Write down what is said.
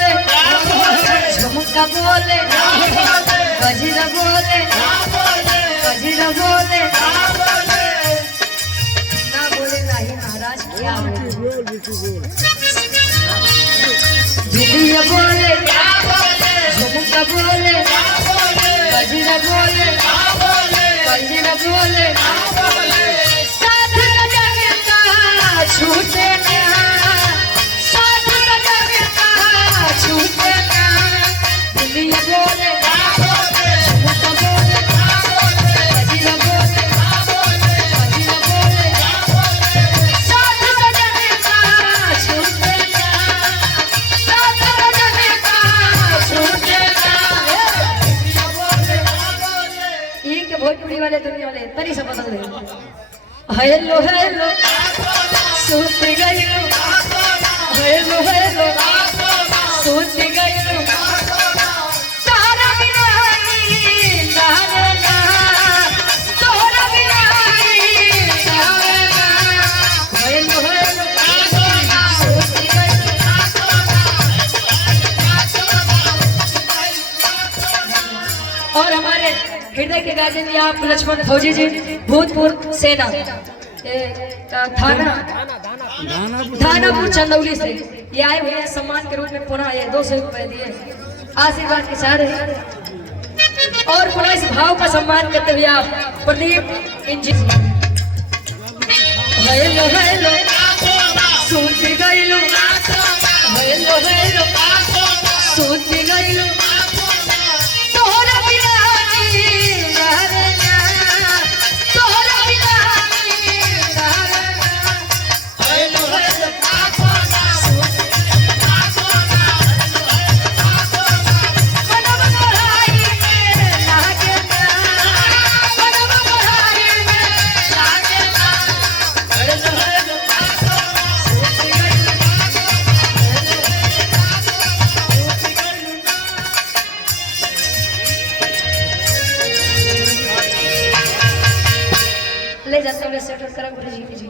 बोले झुमका बोले गजरा बोले गजरा बोले ना बोले नहीं महाराज क्या बिलिया बोले झुमका बोले गजरा बोले गजरा बोले साथ लगने का छूटे ना साथ लगने का छूटे ना बिलिया बोले झुमका बोले गजरा बोले गजरा बोले साथ लगने का छूटे ना साथ लगने का छूटे ना ये के भोजपुरी वाले दुनिया वाले तरी से बदल दे हेलो हेलो सूत गइलो हेलो हेलो सूत गइलो तारा बिना नींद आवे ना तोरा बिना नींद आवे ना हेलो हेलो सूत गइलो और हमारे हृदय के गार्जियन जी आप लक्ष्मण फौजी जी भूतपूर्व सेना थानापुर चंदौली से ये आए हुए हैं सम्मान के रूप में पुनः ये 200 रुपए दिए आशीर्वाद के साथ और पुनः इस भाव का सम्मान करते हुए आप प्रदीप इंजीनियर हेलो हेलो सूत गइलो हेलो हेलो सूत गइलो तोरा बिना नींद आवे ना तोरा बिना नींद आवे ना हेलो हेलो मनम मोहाई में लागे ना मनम मोहाई में लागे ना हेलो हेलो सूत गइलो ले जाते हुए सेटल करा गुरु जी की जी